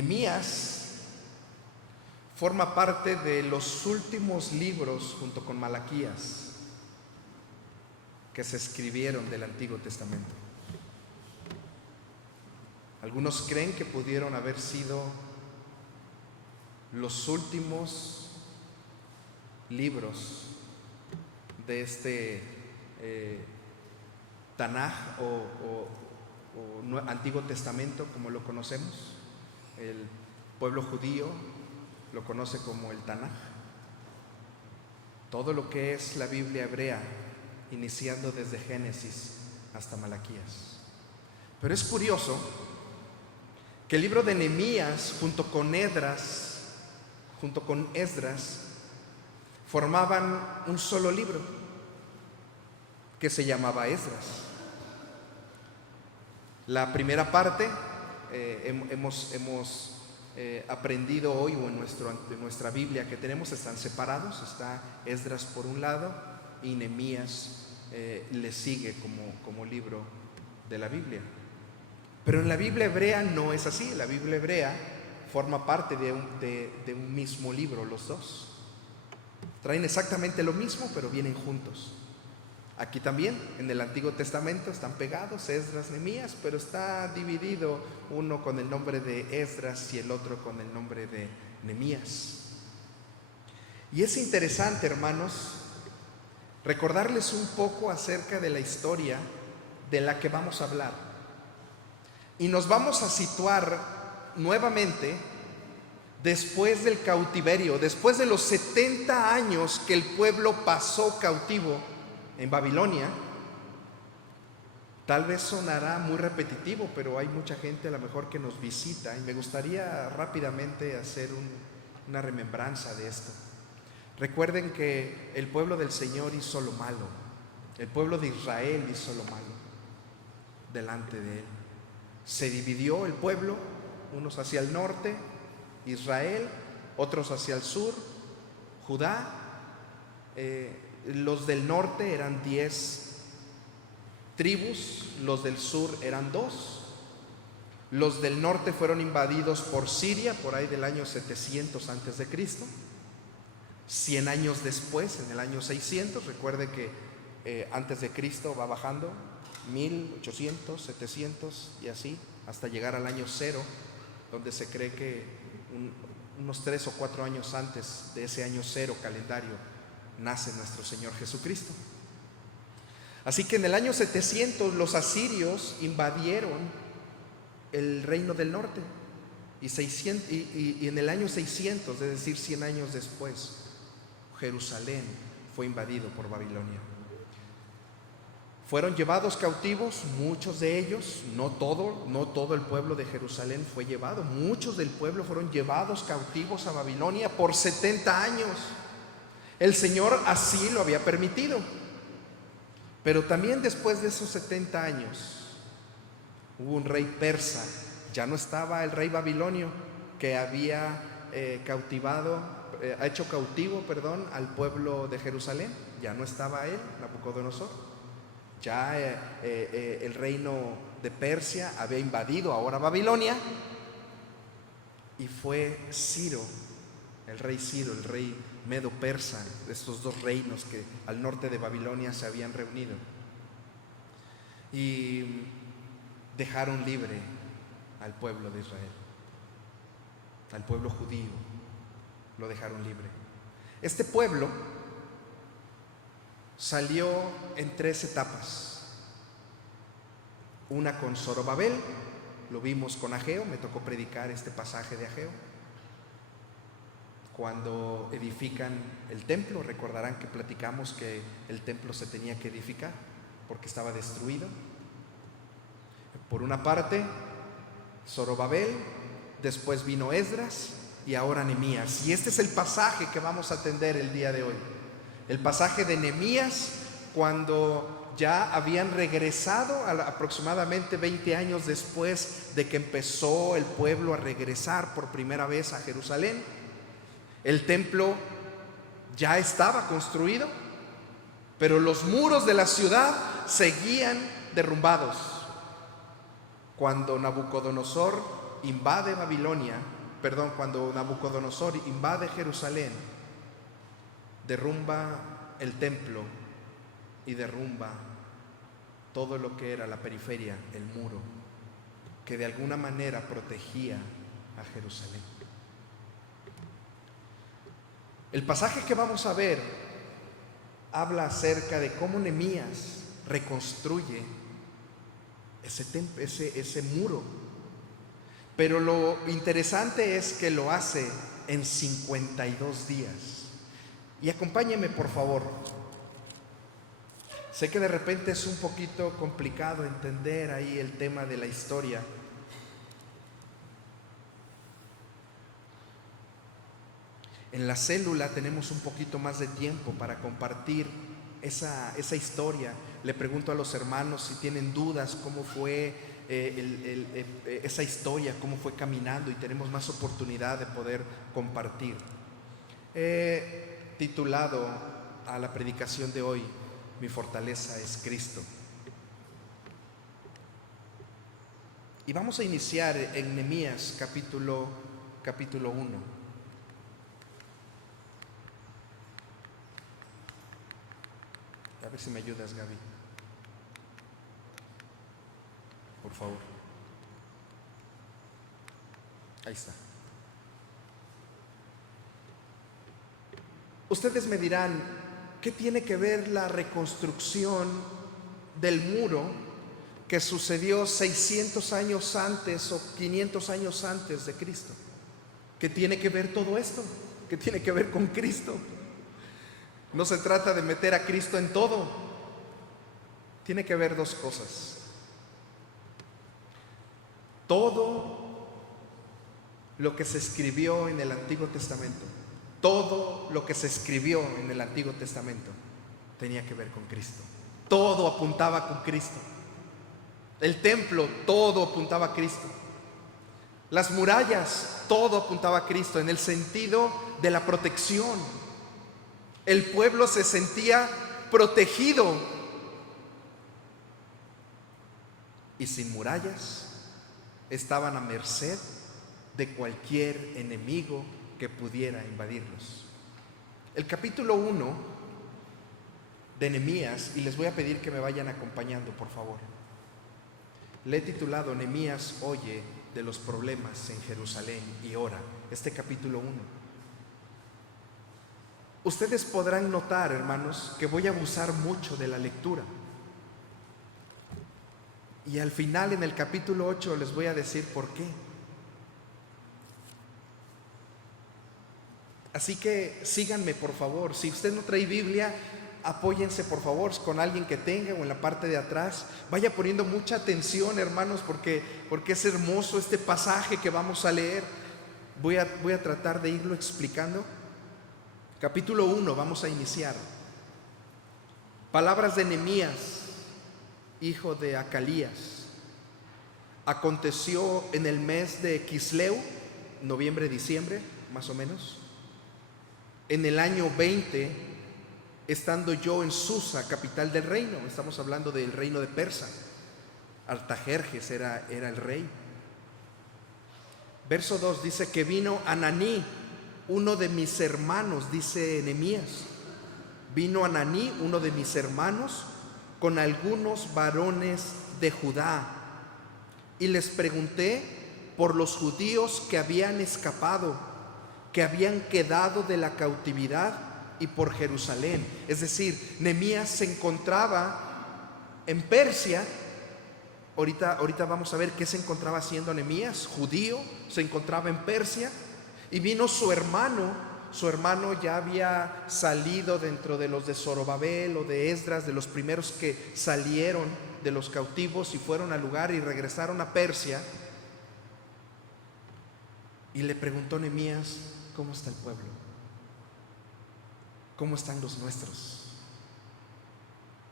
Nehemías forma parte de los últimos libros, junto con Malaquías, que se escribieron del Antiguo Testamento. Algunos creen que pudieron haber sido los últimos libros de este Tanaj o Antiguo Testamento, como lo conocemos. El pueblo judío lo conoce como el Tanaj. Todo lo que es la Biblia hebrea, iniciando desde Génesis hasta Malaquías. Pero es curioso que el libro de Nehemías junto con Esdras formaban un solo libro que se llamaba Esdras. La primera parte hemos aprendido hoy, o en nuestra Biblia que tenemos, están separados. Está Esdras por un lado y Nehemías le sigue como libro de la Biblia. Pero en la Biblia hebrea no es así. La Biblia hebrea forma parte de un mismo libro, los dos. Traen exactamente lo mismo, pero vienen juntos. Aquí también, en el Antiguo Testamento, están pegados Esdras, Nehemías, pero está dividido, uno con el nombre de Esdras y el otro con el nombre de Nehemías. Y es interesante, hermanos, recordarles un poco acerca de la historia de la que vamos a hablar. Y nos vamos a situar nuevamente después del cautiverio, después de los 70 años que el pueblo pasó cautivo en Babilonia. Tal vez sonará muy repetitivo, pero hay mucha gente a lo mejor que nos visita y me gustaría rápidamente hacer una remembranza de esto. Recuerden que el pueblo del Señor hizo lo malo, el pueblo de Israel hizo lo malo delante de Él. Se dividió el pueblo, unos hacia el norte, Israel, otros hacia el sur, Judá. Los del norte eran 10 tribus, los del sur eran 2. Los del norte fueron invadidos por Siria por ahí del año 700 antes de Cristo. 100 años después, en el año 600, recuerde que antes de Cristo va bajando, 1800, 700 y así, hasta llegar al año 0, donde se cree que unos 3 o 4 años antes de ese año 0 calendario nace nuestro Señor Jesucristo. Así que en el año 700 los asirios invadieron el reino del norte y en el año 600, es decir, 100 años después, Jerusalén fue invadido por Babilonia. Fueron llevados cautivos, muchos de ellos, no todo el pueblo de Jerusalén fue llevado. Muchos del pueblo fueron llevados cautivos a Babilonia por 70 años. El Señor así lo había permitido. Pero también después de esos 70 años hubo un rey persa. Ya no estaba el rey babilonio que había hecho cautivo al pueblo de Jerusalén. Ya no estaba él, Nabucodonosor. Ya el reino de Persia había invadido ahora Babilonia, y fue Ciro, el rey medo-persa, de estos dos reinos que al norte de Babilonia se habían reunido, y dejaron libre al pueblo de Israel, al pueblo judío, lo dejaron libre. Este pueblo salió en 3 etapas. Una con Zorobabel, lo vimos con Ageo, me tocó predicar este pasaje de Ageo. Cuando edifican el templo, recordarán que platicamos que el templo se tenía que edificar porque estaba destruido. Por una parte, Zorobabel, después vino Esdras y ahora Nehemías. Y este es el pasaje que vamos a atender el día de hoy. El pasaje de Nehemías, cuando ya habían regresado aproximadamente 20 años después de que empezó el pueblo a regresar por primera vez a Jerusalén. El templo ya estaba construido, pero los muros de la ciudad seguían derrumbados. Cuando Nabucodonosor invade Babilonia, perdón, cuando Nabucodonosor invade Jerusalén, derrumba el templo y derrumba todo lo que era la periferia, el muro, que de alguna manera protegía a Jerusalén. El pasaje que vamos a ver habla acerca de cómo Nehemías reconstruye ese muro. Pero lo interesante es que lo hace en 52 días. Y acompáñenme, por favor. Sé que de repente es un poquito complicado entender ahí el tema de la historia. En la célula tenemos un poquito más de tiempo para compartir esa historia. Le pregunto a los hermanos si tienen dudas, cómo fue esa historia, cómo fue caminando, y tenemos más oportunidad de poder compartir. He titulado a la predicación de hoy: Mi fortaleza es Cristo. Y vamos a iniciar en Nehemías capítulo 1. A ver si me ayudas, Gaby, por favor. Ahí está. Ustedes me dirán, ¿qué tiene que ver la reconstrucción del muro que sucedió 600 años antes o 500 años antes de Cristo? ¿Qué tiene que ver todo esto? ¿Qué tiene que ver con Cristo? No se trata de meter a Cristo en todo. Tiene que ver dos cosas. Todo lo que se escribió en el Antiguo Testamento, todo lo que se escribió en el Antiguo Testamento tenía que ver con Cristo. Todo apuntaba con Cristo. El templo, todo apuntaba a Cristo. Las murallas, todo apuntaba a Cristo en el sentido de la protección. El pueblo se sentía protegido. Y sin murallas estaban a merced de cualquier enemigo que pudiera invadirlos. El capítulo 1 de Nehemías, y les voy a pedir que me vayan acompañando, por favor. Le he titulado Nehemías oye de los problemas en Jerusalén y ora. Este capítulo 1. Ustedes podrán notar, hermanos, que voy a abusar mucho de la lectura. Y al final, en el capítulo 8, les voy a decir por qué. Así que síganme, por favor. Si usted no trae Biblia, apóyense, por favor, con alguien que tenga, o en la parte de atrás. Vaya poniendo mucha atención, hermanos, porque es hermoso este pasaje que vamos a leer. Voy a tratar de irlo explicando. Capítulo 1, vamos a iniciar. Palabras de Nehemías, hijo de Acalías. Aconteció en el mes de Quisleu, noviembre, diciembre, más o menos, en el año 20, estando yo en Susa, capital del reino. Estamos hablando del reino de Persa. Artajerjes era el rey. Verso 2 dice que vino Ananí, uno de mis hermanos, dice Nehemías. Vino Ananí, uno de mis hermanos, con algunos varones de Judá, y les pregunté por los judíos que habían escapado, que habían quedado de la cautividad, y por Jerusalén. Es decir, Nehemías se encontraba en Persia. Ahorita vamos a ver qué se encontraba haciendo Nehemías. Judío, se encontraba en Persia. Y vino su hermano ya había salido dentro de los de Zorobabel o de Esdras, de los primeros que salieron de los cautivos y fueron al lugar y regresaron a Persia. Y le preguntó Nehemías, ¿cómo está el pueblo? ¿Cómo están los nuestros?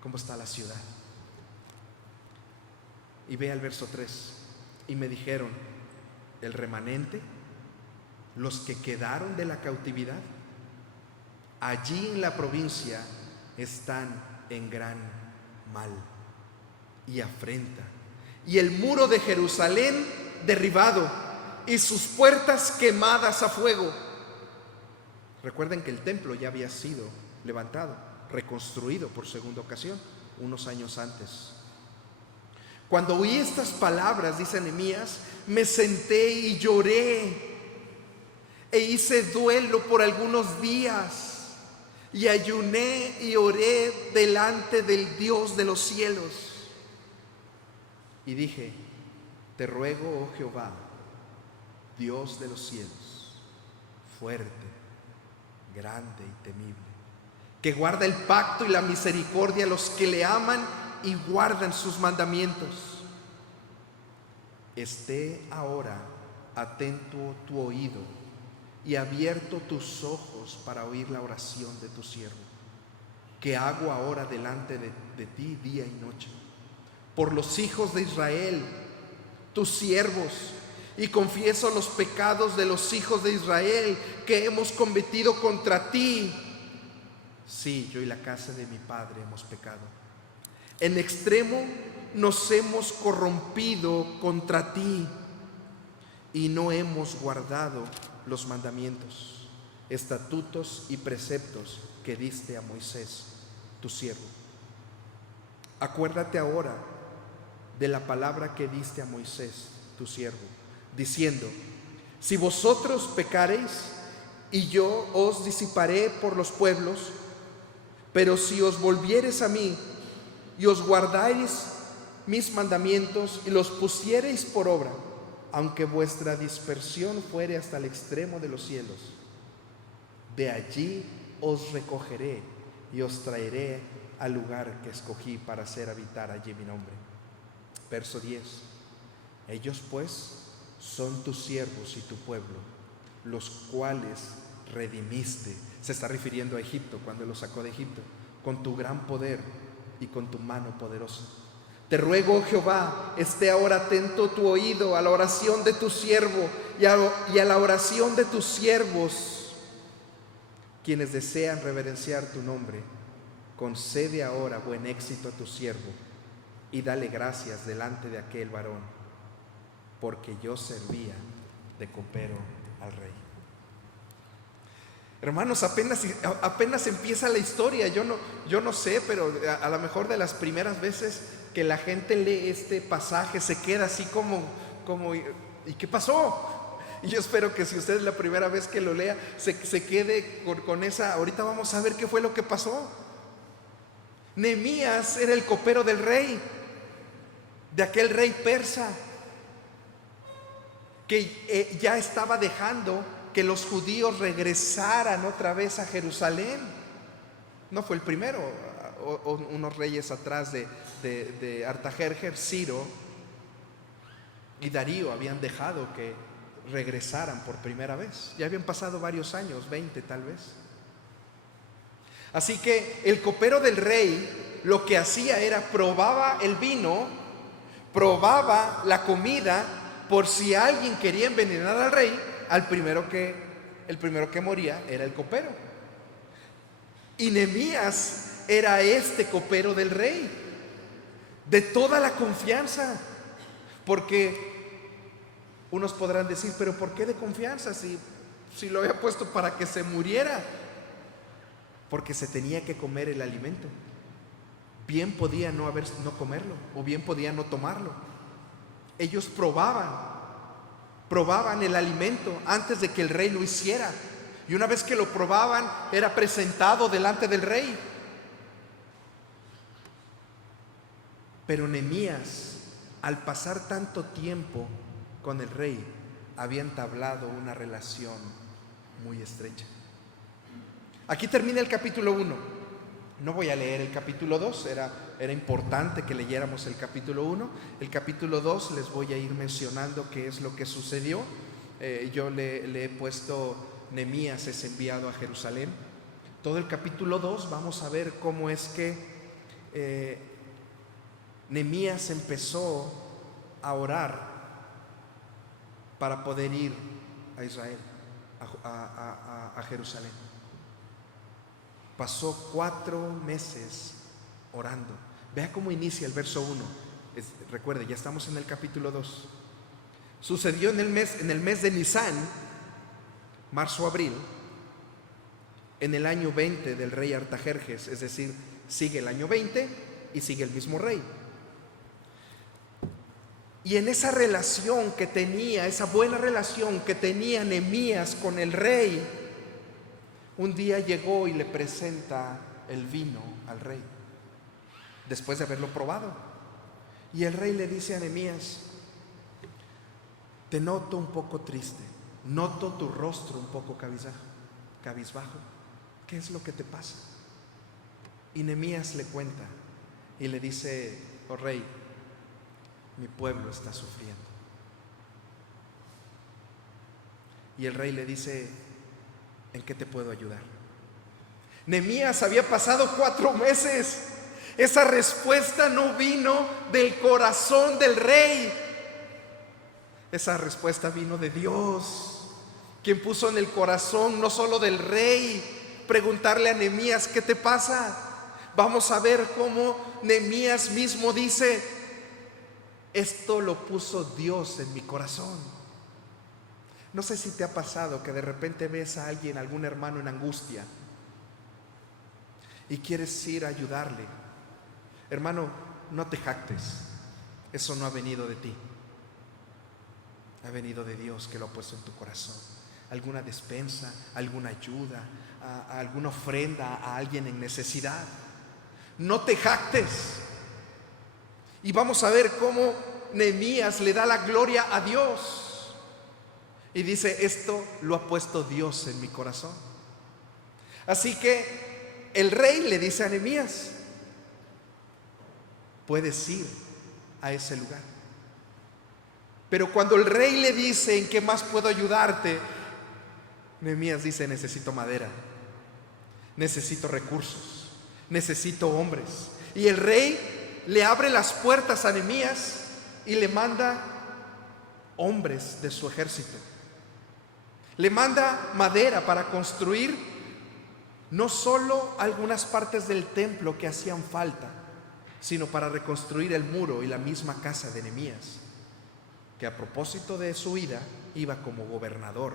¿Cómo está la ciudad? Y ve al verso 3. Y me dijeron, el remanente, los que quedaron de la cautividad, allí en la provincia están en gran mal y afrenta, y el muro de Jerusalén derribado, y sus puertas quemadas a fuego. Recuerden que el templo ya había sido levantado, reconstruido por segunda ocasión, unos años antes. Cuando oí estas palabras, dice Nehemías, me senté y lloré e hice duelo por algunos días y ayuné y oré delante del Dios de los cielos. Y dije, te ruego, oh Jehová, Dios de los cielos, fuerte, grande y temible, que guarda el pacto y la misericordia a los que le aman y guardan sus mandamientos. Esté ahora atento tu oído y abierto tus ojos para oír la oración de tu siervo, que hago ahora delante de ti día y noche, por los hijos de Israel, tus siervos, y confieso los pecados de los hijos de Israel que hemos cometido contra ti. Sí, yo y la casa de mi padre hemos pecado. En extremo nos hemos corrompido contra ti y no hemos guardado los mandamientos, estatutos y preceptos que diste a Moisés, tu siervo. Acuérdate ahora de la palabra que diste a Moisés, tu siervo, diciendo, si vosotros pecareis, y yo os disiparé por los pueblos, pero si os volviereis a mí y os guardareis mis mandamientos y los pusiereis por obra, aunque vuestra dispersión fuere hasta el extremo de los cielos, de allí os recogeré y os traeré al lugar que escogí para hacer habitar allí mi nombre. Verso 10. Ellos pues son tus siervos y tu pueblo, los cuales redimiste. Se está refiriendo a Egipto, cuando los sacó de Egipto, con tu gran poder y con tu mano poderosa. Te ruego, oh Jehová, esté ahora atento tu oído a la oración de tu siervo y a la oración de tus siervos, quienes desean reverenciar tu nombre. Concede ahora buen éxito a tu siervo y dale gracias delante de aquel varón, porque yo servía de copero al rey. Hermanos, apenas empieza la historia. Yo no sé, pero a lo mejor de las primeras veces que la gente lee este pasaje se queda así como ¿y qué pasó? Y yo espero que si usted es la primera vez que lo lea, se quede con esa, ahorita vamos a ver qué fue lo que pasó. Nehemías era el copero del rey, de aquel rey persa, que ya estaba dejando que los judíos regresaran otra vez a Jerusalén. No fue el primero, unos reyes atrás de Artajerjes, Ciro y Darío habían dejado que regresaran por primera vez. Ya habían pasado varios años, 20 tal vez. Así que el copero del rey lo que hacía era probaba el vino, probaba la comida, por si alguien quería envenenar al rey. El primero que moría era el copero. Y Nehemías era este copero del rey, de toda la confianza. Porque unos podrán decir, pero ¿por qué de confianza si lo había puesto para que se muriera? Porque se tenía que comer el alimento. Bien podía no comerlo, o bien podía no tomarlo. Ellos probaban el alimento antes de que el rey lo hiciera, y una vez que lo probaban era presentado delante del rey. Pero Nehemías, al pasar tanto tiempo con el rey, había entablado una relación muy estrecha. Aquí termina el capítulo 1. No voy a leer el capítulo 2, era importante que leyéramos el capítulo 1. El capítulo 2 les voy a ir mencionando qué es lo que sucedió. Yo le he puesto Nehemías es enviado a Jerusalén. Todo el capítulo 2 vamos a ver cómo es que Nehemías empezó a orar para poder ir a Israel, a Jerusalén. Pasó 4 meses orando. Vea cómo inicia el verso 1. Recuerde, ya estamos en el capítulo 2. Sucedió en el mes de Nisán, marzo-abril, en el año 20 del rey Artajerjes, es decir, sigue el año 20 y sigue el mismo rey. Y en esa relación que tenía, esa buena relación que tenía Nehemías con el rey, un día llegó y le presenta el vino al rey, después de haberlo probado. Y el rey le dice a Nehemías: te noto un poco triste, noto tu rostro un poco cabizbajo. ¿Qué es lo que te pasa? Y Nehemías le cuenta y le dice: oh rey, mi pueblo está sufriendo. Y el rey le dice: ¿en qué te puedo ayudar? Nehemías había pasado 4 meses. Esa respuesta no vino del corazón del rey. Esa respuesta vino de Dios, quien puso en el corazón no solo del rey preguntarle a Nehemías: ¿qué te pasa? Vamos a ver cómo Nehemías mismo dice: esto lo puso Dios en mi corazón. No sé si te ha pasado que de repente ves a alguien, algún hermano en angustia, y quieres ir a ayudarle. Hermano, no te jactes, eso no ha venido de ti, ha venido de Dios, que lo ha puesto en tu corazón. Alguna despensa, alguna ayuda, alguna ofrenda a alguien en necesidad. No te jactes. Y vamos a ver cómo Nehemías le da la gloria a Dios y dice: esto lo ha puesto Dios en mi corazón. Así que el rey le dice a Nehemías: puedes ir a ese lugar. Pero cuando el rey le dice: ¿en qué más puedo ayudarte?, Nehemías dice: necesito madera, necesito recursos, necesito hombres. Y el rey le abre las puertas a Nehemías y le manda hombres de su ejército. Le manda madera para construir no solo algunas partes del templo que hacían falta, sino para reconstruir el muro y la misma casa de Nehemías, que a propósito de su ida iba como gobernador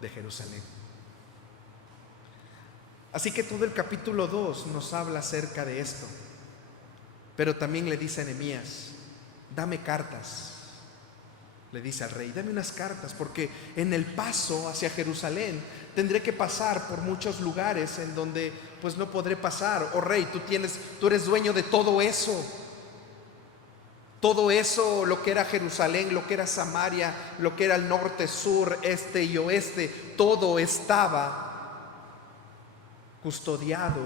de Jerusalén. Así que todo el capítulo 2 nos habla acerca de esto. Pero también le dice a Nehemías: dame cartas. Le dice al rey: dame unas cartas, porque en el paso hacia Jerusalén tendré que pasar por muchos lugares en donde pues no podré pasar. Oh rey, tú eres dueño de todo eso. Todo eso, lo que era Jerusalén, lo que era Samaria, lo que era el norte, sur, este y oeste, todo estaba custodiado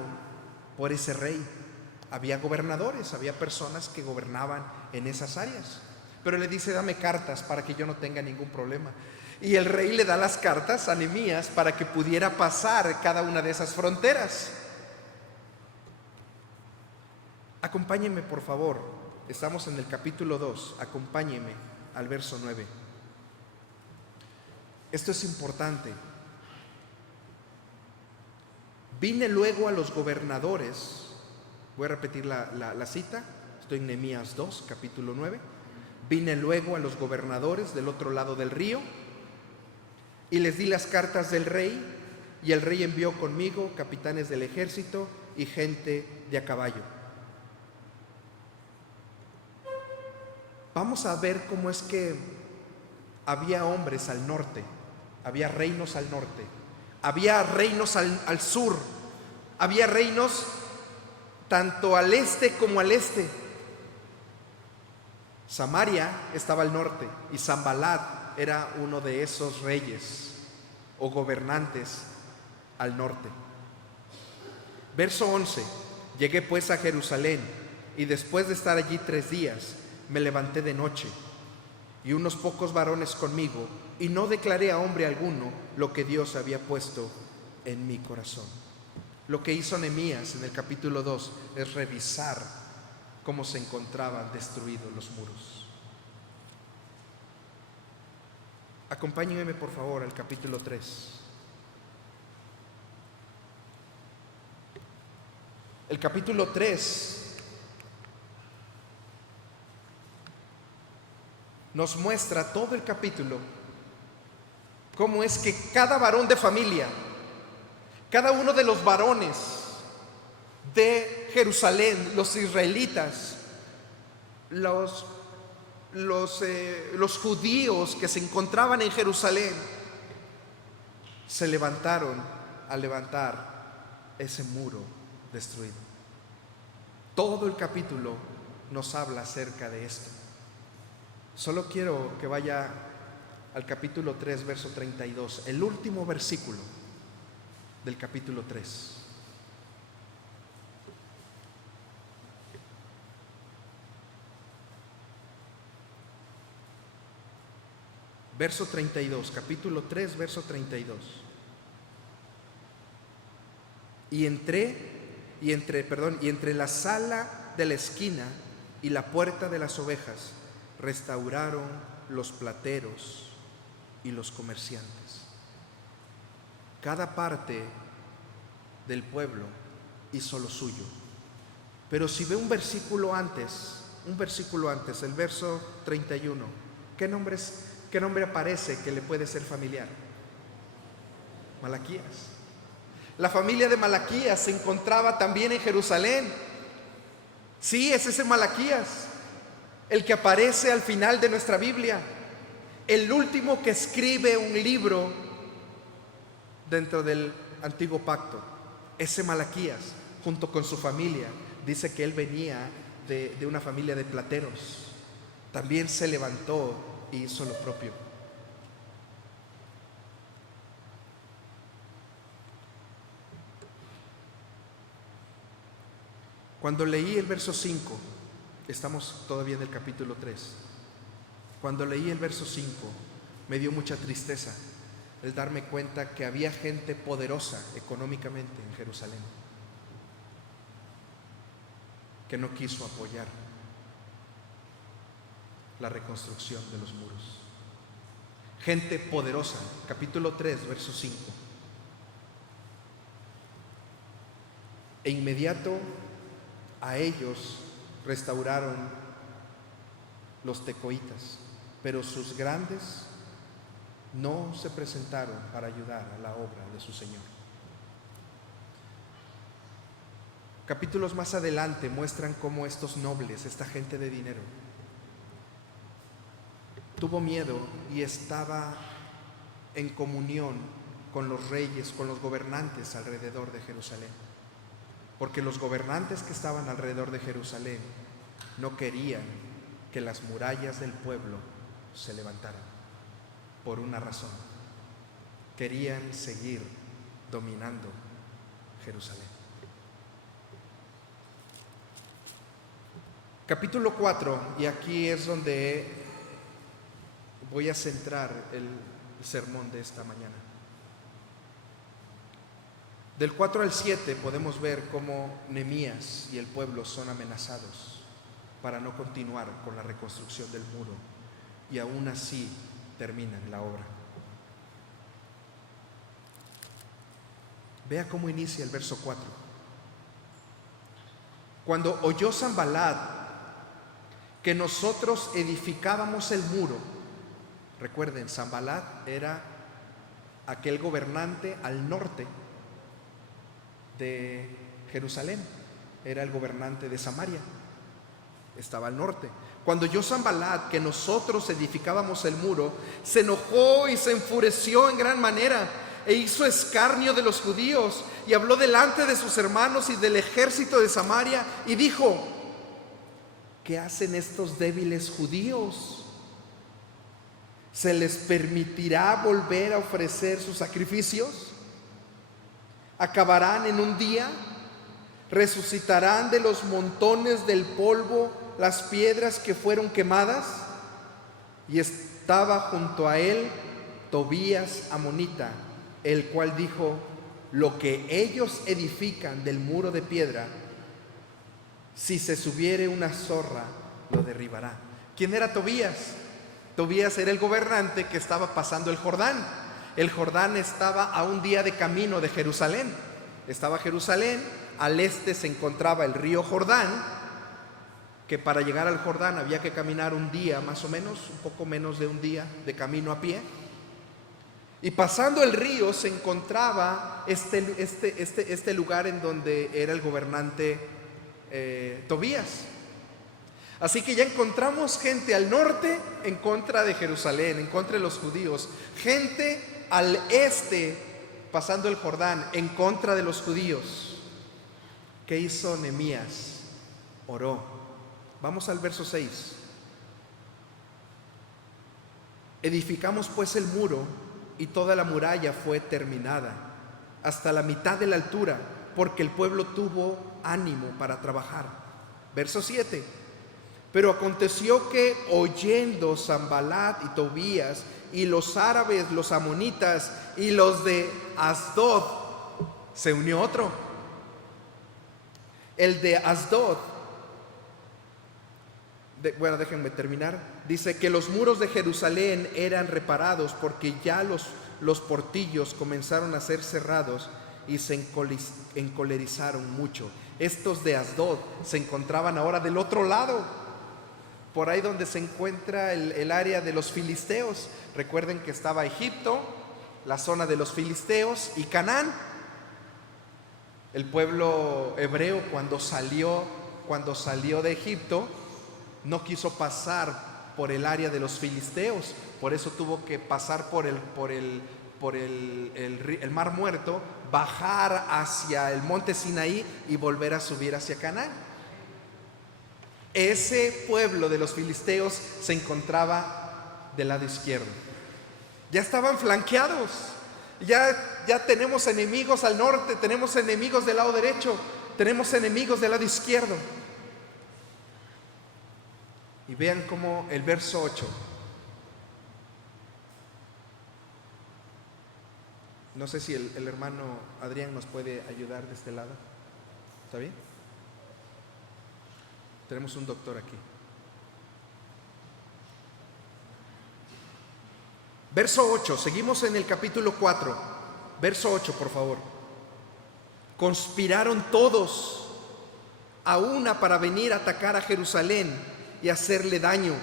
por ese rey. Había gobernadores, había personas que gobernaban en esas áreas. Pero le dice: dame cartas para que yo no tenga ningún problema. Y el rey le da las cartas a Nehemías para que pudiera pasar cada una de esas fronteras. Acompáñenme, por favor. Estamos en el capítulo 2. Acompáñenme al verso 9. Esto es importante. Vine luego a los gobernadores. Voy a repetir la cita. Estoy en Nehemías 2, capítulo 9. Vine luego a los gobernadores del otro lado del río y les di las cartas del rey, y el rey envió conmigo capitanes del ejército y gente de a caballo. Vamos a ver cómo es que había hombres al norte, había reinos al norte, había reinos al sur, había reinos tanto al este como al este. Samaria estaba al norte y Sanbalat era uno de esos reyes o gobernantes al norte. Verso 11. Llegué pues a Jerusalén, y después de estar allí 3 días me levanté de noche, y unos pocos varones conmigo, y no declaré a hombre alguno lo que Dios había puesto en mi corazón. Lo que hizo Nehemías en el capítulo 2 es revisar cómo se encontraban destruidos los muros. Acompáñenme por favor al capítulo 3. El capítulo 3 nos muestra todo el capítulo cómo es que cada varón de familia, cada uno de los varones de Jerusalén, los israelitas, los judíos que se encontraban en Jerusalén, se levantaron a levantar ese muro destruido. Todo el capítulo nos habla acerca de esto. Solo quiero que vaya al capítulo 3, verso 32, el último versículo del capítulo 3. Verso 32, capítulo 3, verso 32. Y entre la sala de la esquina y la puerta de las ovejas restauraron los plateros y los comerciantes. Cada parte del pueblo hizo lo suyo. Pero si ve un versículo antes, el verso 31, ¿qué nombre aparece que le puede ser familiar? Malaquías. La familia de Malaquías se encontraba también en Jerusalén. Sí, es ese Malaquías, el que aparece al final de nuestra Biblia, el último que escribe un libro dentro del Antiguo Pacto. Ese Malaquías, junto con su familia, dice que él venía de una familia de plateros. También se levantó y hizo lo propio. Cuando leí el verso 5, estamos todavía en el capítulo 3, cuando leí el verso 5, me dio mucha tristeza el darme cuenta que había gente poderosa económicamente en Jerusalén que no quiso apoyar la reconstrucción de los muros. Gente poderosa, capítulo 3, verso 5. E inmediato a ellos restauraron los tecoitas, pero sus grandes no se presentaron para ayudar a la obra de su Señor. Capítulos más adelante muestran cómo estos nobles, esta gente de dinero, tuvo miedo y estaba en comunión con los reyes, con los gobernantes alrededor de Jerusalén. Porque los gobernantes que estaban alrededor de Jerusalén no querían que las murallas del pueblo se levantaran, por una razón: querían seguir dominando Jerusalén. Capítulo 4, y aquí es donde voy a centrar el sermón de esta mañana. Del 4 al 7 podemos ver cómo Nehemías y el pueblo son amenazados para no continuar con la reconstrucción del muro, y aún así terminan la obra. Vea cómo inicia el verso 4. Cuando oyó Sanbalat que nosotros edificábamos el muro. Recuerden, Sanbalat era aquel gobernante al norte de Jerusalén, era el gobernante de Samaria, estaba al norte. Cuando oyó Sanbalat que nosotros edificábamos el muro, se enojó y se enfureció en gran manera e hizo escarnio de los judíos, y habló delante de sus hermanos y del ejército de Samaria y dijo: ¿qué hacen estos débiles judíos? ¿Se les permitirá volver a ofrecer sus sacrificios? ¿Acabarán en un día? ¿Resucitarán de los montones del polvo las piedras que fueron quemadas? Y estaba junto a él Tobías amonita, el cual dijo: lo que ellos edifican del muro de piedra, si se subiere una zorra, lo derribará. ¿Quién era Tobías? Tobías era el gobernante que estaba pasando el Jordán. El Jordán estaba a un día de camino de Jerusalén. Estaba Jerusalén, al este se encontraba el río Jordán, que para llegar al Jordán había que caminar un día más o menos, un poco menos de un día de camino a pie. Y pasando el río se encontraba este lugar en donde era el gobernante Tobías. Así que ya encontramos gente al norte en contra de Jerusalén, en contra de los judíos. Gente al este, pasando el Jordán, en contra de los judíos. ¿Qué hizo Nehemías? Oró. Vamos al verso 6. Edificamos pues el muro y toda la muralla fue terminada, hasta la mitad de la altura, porque el pueblo tuvo ánimo para trabajar. Verso 7. Pero aconteció que oyendo Sanbalat y Tobías y los árabes, los amonitas y los de Asdod, se unió otro. El de Asdod, déjenme terminar. Dice que los muros de Jerusalén eran reparados porque ya los portillos comenzaron a ser cerrados y se encolerizaron mucho. Estos de Asdod se encontraban ahora del otro lado, por ahí donde se encuentra el área de los filisteos. Recuerden que estaba Egipto, la zona de los filisteos, y Canaán. El pueblo hebreo cuando salió de Egipto no quiso pasar por el área de los filisteos, por eso tuvo que pasar por el Mar Muerto, bajar hacia el monte Sinaí y volver a subir hacia Canaán. Ese pueblo de los filisteos se encontraba del lado izquierdo. Ya estaban flanqueados. Ya tenemos enemigos al norte, tenemos enemigos del lado derecho, tenemos enemigos del lado izquierdo. Y vean cómo el verso 8. No sé si el hermano Adrián nos puede ayudar de este lado. ¿Está bien? Tenemos un doctor aquí. Verso 8, seguimos en el capítulo 4. Verso 8, por favor. Conspiraron todos a una para venir a atacar a Jerusalén y hacerle daño.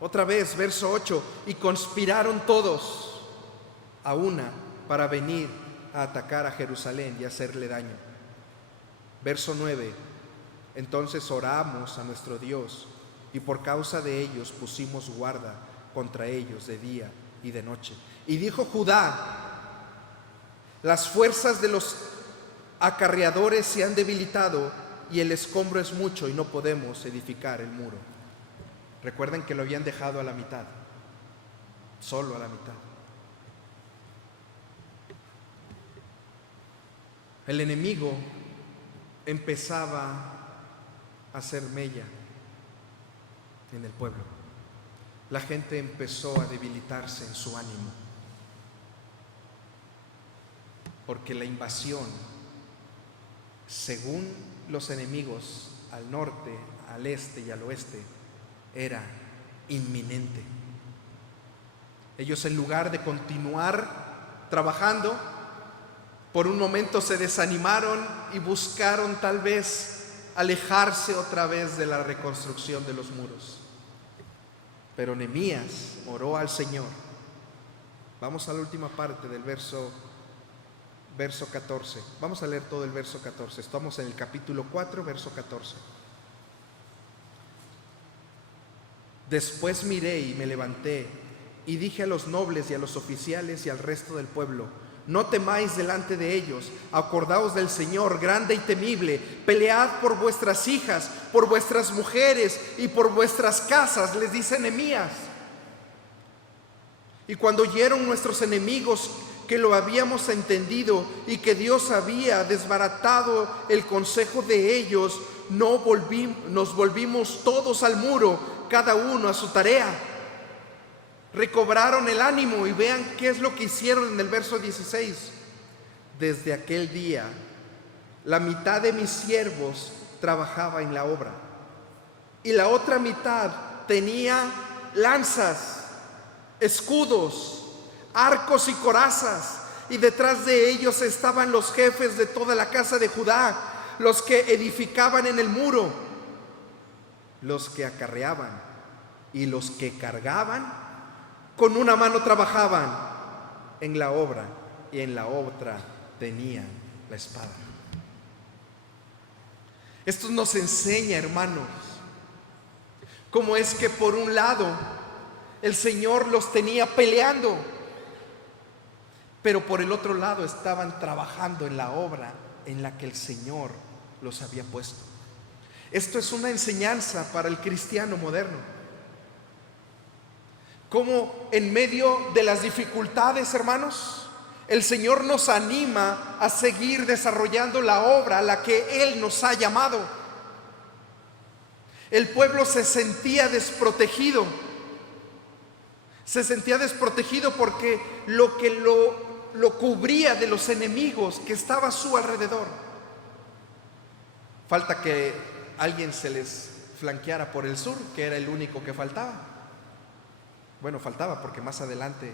Otra vez, verso 8. Y conspiraron todos a una para venir a atacar a Jerusalén y hacerle daño. Verso 9. Entonces oramos a nuestro Dios y por causa de ellos pusimos guarda contra ellos de día y de noche. Y dijo Judá: las fuerzas de los acarreadores se han debilitado y el escombro es mucho y no podemos edificar el muro. Recuerden que lo habían dejado a la mitad, solo a la mitad. El enemigo empezaba a hacer mella en el pueblo. La gente empezó a debilitarse en su ánimo, porque la invasión, según los enemigos al norte, al este y al oeste, era inminente. Ellos, en lugar de continuar trabajando, por un momento se desanimaron y buscaron tal vez alejarse otra vez de la reconstrucción de los muros. Pero Nehemías oró al Señor. Vamos a la última parte del verso 14. Vamos a leer todo el verso 14. Estamos en el capítulo 4, verso 14. Después miré y me levanté y dije a los nobles y a los oficiales y al resto del pueblo: no temáis delante de ellos, acordaos del Señor grande y temible, pelead por vuestras hijas, por vuestras mujeres y por vuestras casas, les dice Nehemías. Y cuando oyeron nuestros enemigos que lo habíamos entendido y que Dios había desbaratado el consejo de ellos, nos volvimos todos al muro, cada uno a su tarea. Recobraron el ánimo y vean qué es lo que hicieron en el verso 16. Desde aquel día, la mitad de mis siervos trabajaba en la obra y la otra mitad tenía lanzas, escudos, arcos y corazas, y detrás de ellos estaban los jefes de toda la casa de Judá, los que edificaban en el muro. los que acarreaban y los que cargaban, con una mano trabajaban en la obra y en la otra tenían la espada. Esto nos enseña, hermanos, cómo es que por un lado el Señor los tenía peleando, pero por el otro lado estaban trabajando en la obra en la que el Señor los había puesto. Esto es una enseñanza para el cristiano moderno. Cómo en medio de las dificultades, hermanos, el Señor nos anima a seguir desarrollando la obra a la que Él nos ha llamado. El pueblo se sentía desprotegido. Se sentía desprotegido porque lo que lo cubría de los enemigos que estaba a su alrededor. Falta que alguien se les flanqueara por el sur, que era el único que faltaba. Bueno, faltaba porque más adelante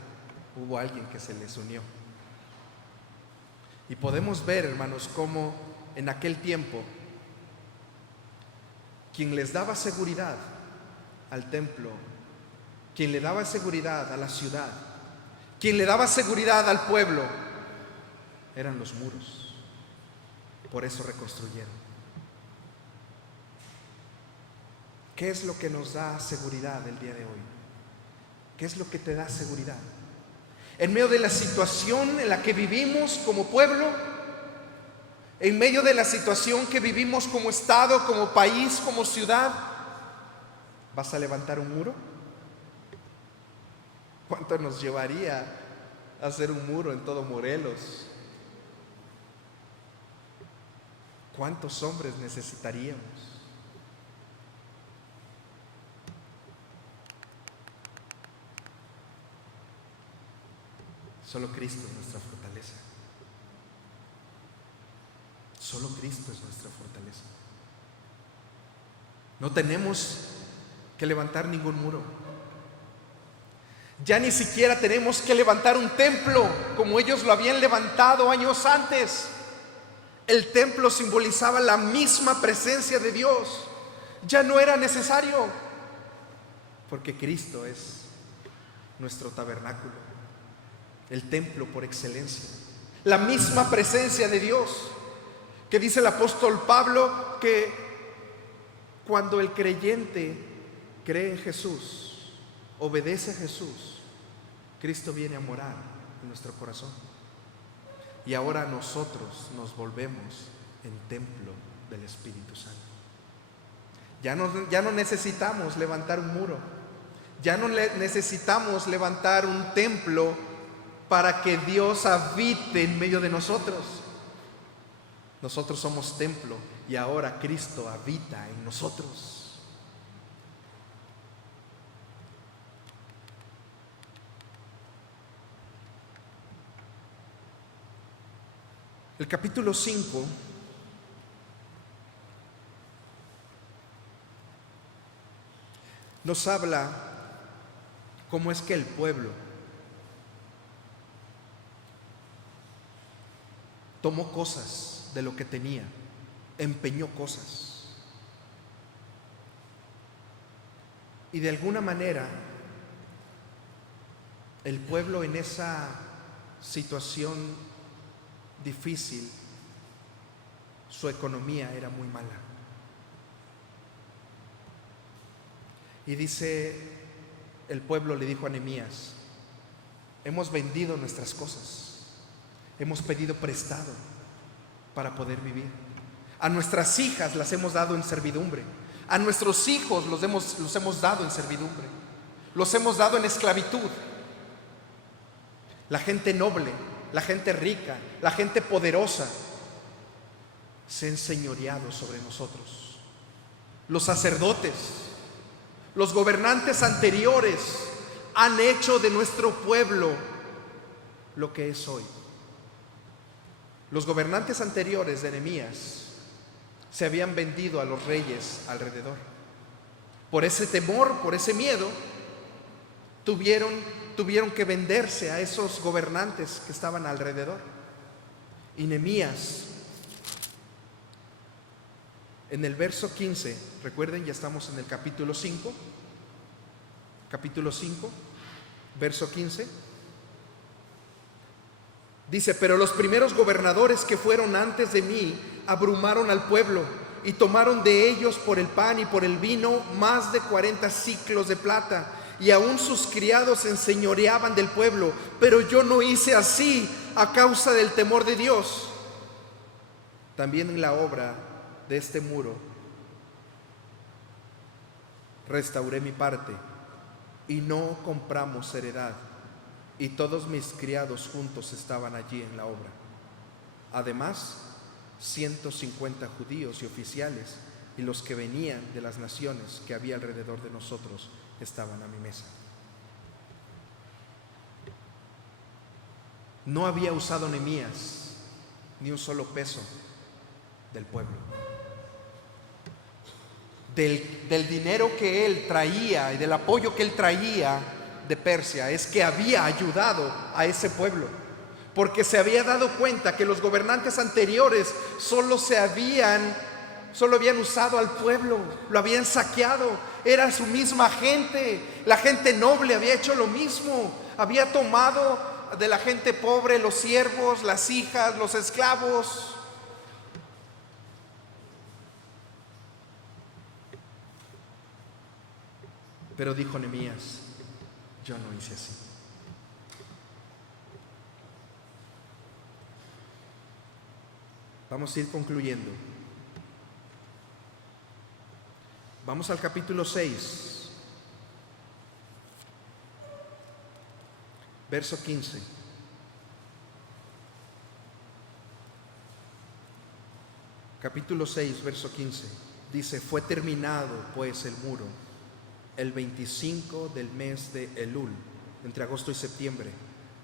hubo alguien que se les unió. Y podemos ver, hermanos, cómo en aquel tiempo quien les daba seguridad al templo, quien le daba seguridad a la ciudad, quien le daba seguridad al pueblo, eran los muros. Por eso reconstruyeron. ¿Qué es lo que nos da seguridad el día de hoy? ¿Qué es lo que te da seguridad? En medio de la situación en la que vivimos como pueblo, en medio de la situación que vivimos como Estado, como país, como ciudad, ¿vas a levantar un muro? ¿Cuánto nos llevaría a hacer un muro en todo Morelos? ¿Cuántos hombres necesitaríamos? Solo Cristo es nuestra fortaleza. Solo Cristo es nuestra fortaleza. No tenemos que levantar ningún muro. Ya ni siquiera tenemos que levantar un templo como ellos lo habían levantado años antes. El templo simbolizaba la misma presencia de Dios. Ya no era necesario, porque Cristo es nuestro tabernáculo, el templo por excelencia. La misma presencia de Dios, que dice el apóstol Pablo que cuando el creyente cree en Jesús, obedece a Jesús, Cristo viene a morar en nuestro corazón. Y ahora nosotros nos volvemos en templo del Espíritu Santo. Ya no necesitamos levantar un muro. Ya no necesitamos levantar un templo para que Dios habite en medio de nosotros. Nosotros somos templo y ahora Cristo habita en nosotros. El capítulo 5 nos habla cómo es que el pueblo tomó cosas de lo que tenía, empeñó cosas. Y de alguna manera, el pueblo en esa situación difícil, su economía era muy mala. Y dice, el pueblo le dijo a Nehemías: hemos vendido nuestras cosas, hemos pedido prestado para poder vivir. A nuestras hijas las hemos dado en servidumbre, a nuestros hijos los hemos dado en servidumbre, los hemos dado en esclavitud. La gente noble, la gente rica, la gente poderosa se ha enseñoreado sobre nosotros. Los sacerdotes, los gobernantes anteriores han hecho de nuestro pueblo lo que es hoy. Los gobernantes anteriores de Nehemías se habían vendido a los reyes alrededor. Por ese temor, por ese miedo, tuvieron que venderse a esos gobernantes que estaban alrededor. Y Nehemías En el verso 15, recuerden, ya estamos en el capítulo 5, verso 15. Dice: pero los primeros gobernadores que fueron antes de mí abrumaron al pueblo y tomaron de ellos por el pan y por el vino más de 40 siclos de plata, y aún sus criados se enseñoreaban del pueblo, pero yo no hice así a causa del temor de Dios. También en la obra de este muro restauré mi parte, y no compramos heredad, y todos mis criados juntos estaban allí en la obra. Además, 150 judíos y oficiales y los que venían de las naciones que había alrededor de nosotros estaban a mi mesa. No había usado Nehemías ni un solo peso del pueblo. Del dinero que él traía y del apoyo que él traía de Persia, es que había ayudado a ese pueblo, porque se había dado cuenta que los gobernantes anteriores solo habían usado al pueblo, lo habían saqueado. Era su misma gente, la gente noble había hecho lo mismo, había tomado de la gente pobre los siervos, las hijas, los esclavos. Pero dijo Nehemías: yo no hice así. Vamos a ir concluyendo. Vamos al capítulo 6, verso 15. Capítulo 6, verso 15. Dice: fue terminado pues el muro el 25 del mes de Elul, entre agosto y septiembre.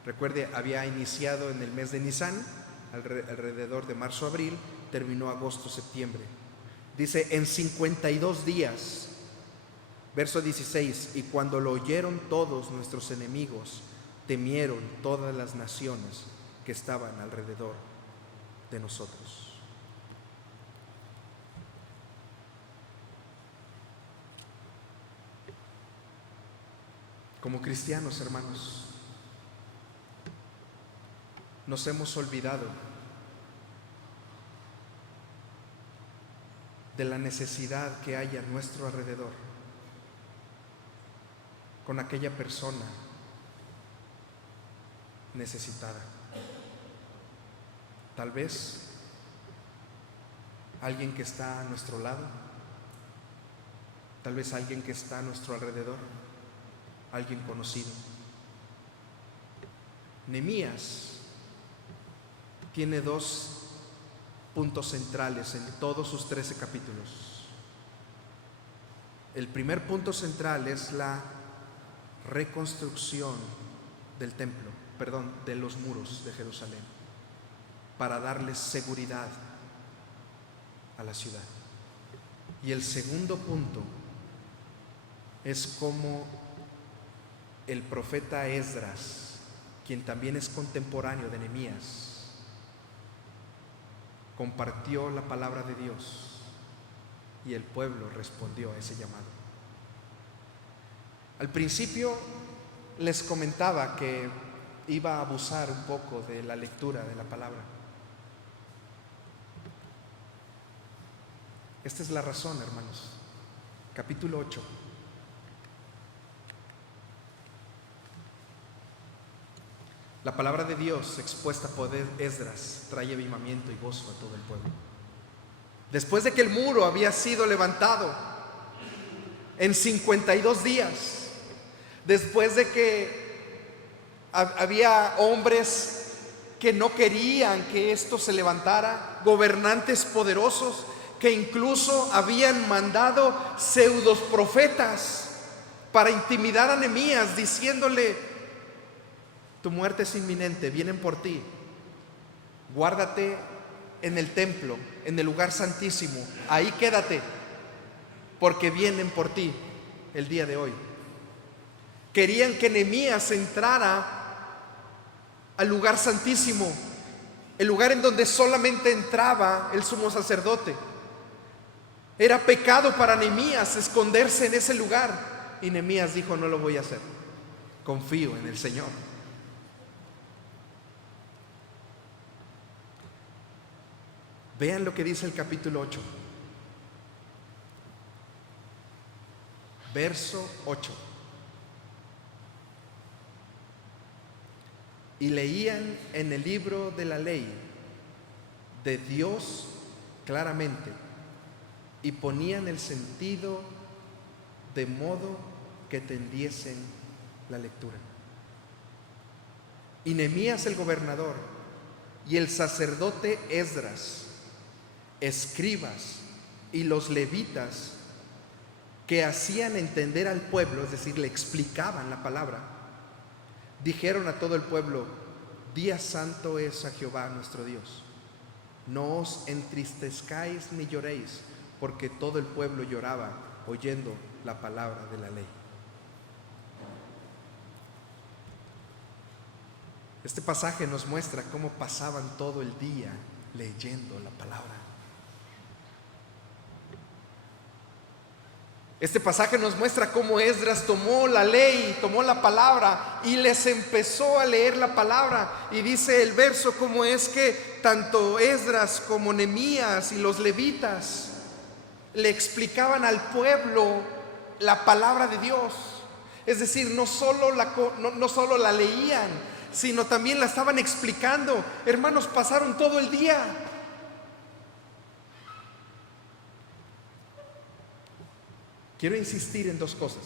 Recuerde, había iniciado en el mes de Nisan, alrededor de marzo-abril, terminó agosto-septiembre. Dice: en 52 días. Verso 16: y cuando lo oyeron todos nuestros enemigos, temieron todas las naciones que estaban alrededor de nosotros. Como cristianos, hermanos, nos hemos olvidado de la necesidad que hay a nuestro alrededor con aquella persona necesitada. Tal vez alguien que está a nuestro lado, tal vez alguien que está a nuestro alrededor, alguien conocido. Nehemías tiene dos puntos centrales en todos sus 13 capítulos. El primer punto central es la reconstrucción del templo, de los muros de Jerusalén, para darles seguridad a la ciudad. Y el segundo punto es cómo el profeta Esdras, quien también es contemporáneo de Nehemías, compartió la palabra de Dios y el pueblo respondió a ese llamado. Al principio les comentaba que iba a abusar un poco de la lectura de la palabra. Esta es la razón, hermanos. Capítulo 8. La palabra de Dios expuesta por Esdras trae avivamiento y gozo a todo el pueblo. Después de que el muro había sido levantado en 52 días, después de que había hombres que no querían que esto se levantara, gobernantes poderosos que incluso habían mandado pseudos profetas para intimidar a Nehemías, diciéndole: tu muerte es inminente, vienen por ti, guárdate en el templo, en el lugar santísimo, ahí quédate, porque vienen por ti el día de hoy. Querían que Nehemías entrara al lugar santísimo, el lugar en donde solamente entraba el sumo sacerdote. Era pecado para Nehemías esconderse en ese lugar. Y Nehemías dijo: no lo voy a hacer. Confío en el Señor. Vean lo que dice el capítulo 8. Verso 8. Y leían en el libro de la ley de Dios claramente, y ponían el sentido de modo que entendiesen la lectura. Y Nehemías el gobernador y el sacerdote Esdras, escribas y los levitas que hacían entender al pueblo, es decir, le explicaban la palabra, dijeron a todo el pueblo: día santo es a Jehová nuestro Dios. No os entristezcáis ni lloréis, porque todo el pueblo lloraba oyendo la palabra de la ley. Este pasaje nos muestra cómo pasaban todo el día leyendo la palabra. Este pasaje nos muestra cómo Esdras tomó la ley, tomó la palabra y les empezó a leer la palabra. Y dice el verso cómo es que tanto Esdras como Nehemías y los levitas le explicaban al pueblo la palabra de Dios. Es decir, no solo la leían, sino también la estaban explicando. Hermanos, pasaron todo el día. Quiero insistir en dos cosas.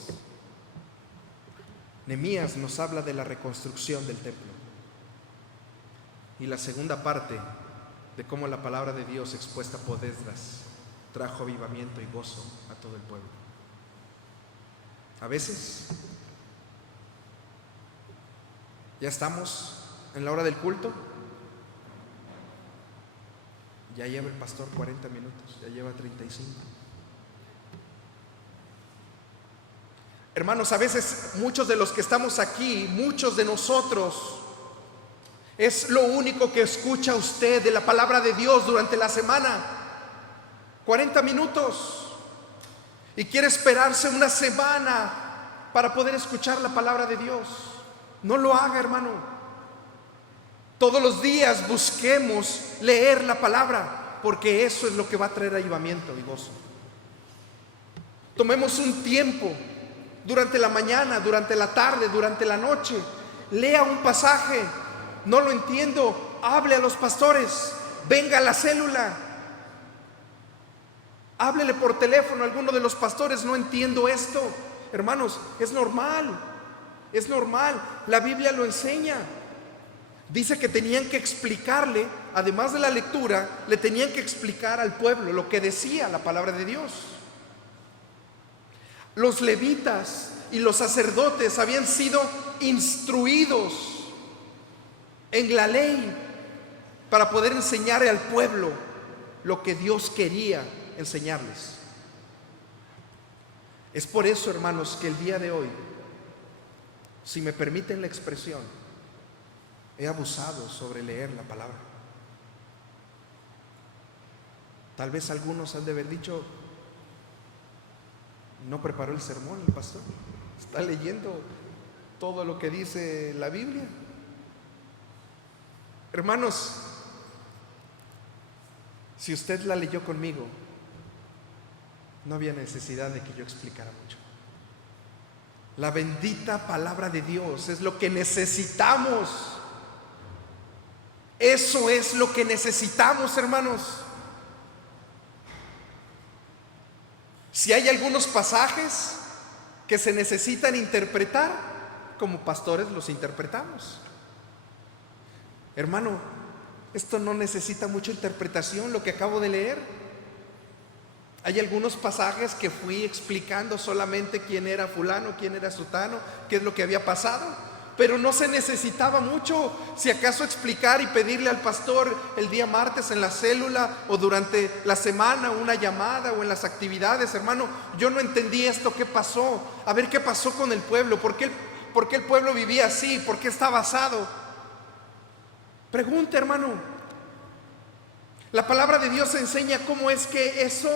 Nehemías nos habla de la reconstrucción del templo, y la segunda parte de cómo la palabra de Dios expuesta por Esdras trajo avivamiento y gozo a todo el pueblo. A veces ya estamos en la hora del culto, ya lleva el pastor 40 minutos, ya lleva 35. Hermanos, a veces muchos de los que estamos aquí, muchos de nosotros, es lo único que escucha usted de la palabra de Dios durante la semana. 40 minutos. Y quiere esperarse una semana para poder escuchar la palabra de Dios. No lo haga, hermano. Todos los días busquemos leer la palabra, porque eso es lo que va a traer avivamiento y gozo. Tomemos un tiempo durante la mañana, durante la tarde, durante la noche. Lea un pasaje. No lo entiendo, hable a los pastores, venga a la célula, háblele por teléfono a alguno de los pastores: no entiendo esto. Hermanos, es normal, la Biblia lo enseña. Dice que tenían que explicarle, además de la lectura, le tenían que explicar al pueblo lo que decía la palabra de Dios. Los levitas y los sacerdotes habían sido instruidos en la ley para poder enseñarle al pueblo lo que Dios quería enseñarles. Es por eso, hermanos, que el día de hoy, si me permiten la expresión, he abusado sobre leer la palabra. Tal vez algunos han de haber dicho: no preparó el sermón el pastor, está leyendo todo lo que dice la Biblia. Hermanos, si usted la leyó conmigo, no había necesidad de que yo explicara mucho. La bendita palabra de Dios es lo que necesitamos. Eso es lo que necesitamos, hermanos. Si hay algunos pasajes que se necesitan interpretar, como pastores los interpretamos. Hermano, esto no necesita mucha interpretación, lo que acabo de leer. Hay algunos pasajes que fui explicando solamente quién era fulano, quién era sutano, qué es lo que había pasado, pero no se necesitaba mucho. Si acaso explicar y pedirle al pastor el día martes en la célula o durante la semana una llamada o en las actividades: hermano, yo no entendí esto, ¿qué pasó? A ver qué pasó con el pueblo, ¿por qué el pueblo vivía así? ¿Por qué está basado? Pregunta, hermano. La palabra de Dios enseña cómo es que eso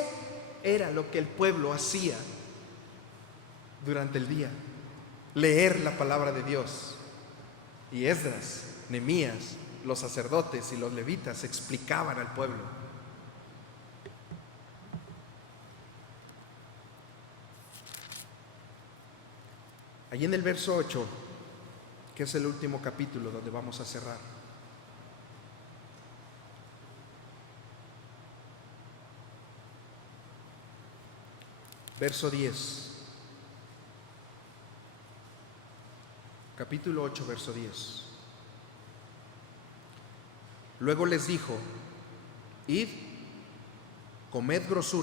era lo que el pueblo hacía durante el día: leer la palabra de Dios. Y Esdras, Nehemías, los sacerdotes y los levitas explicaban al pueblo. Allí en el verso 8, que es el último capítulo donde vamos a cerrar, verso 10, capítulo 8, verso 10. Luego les dijo: id, comed grosura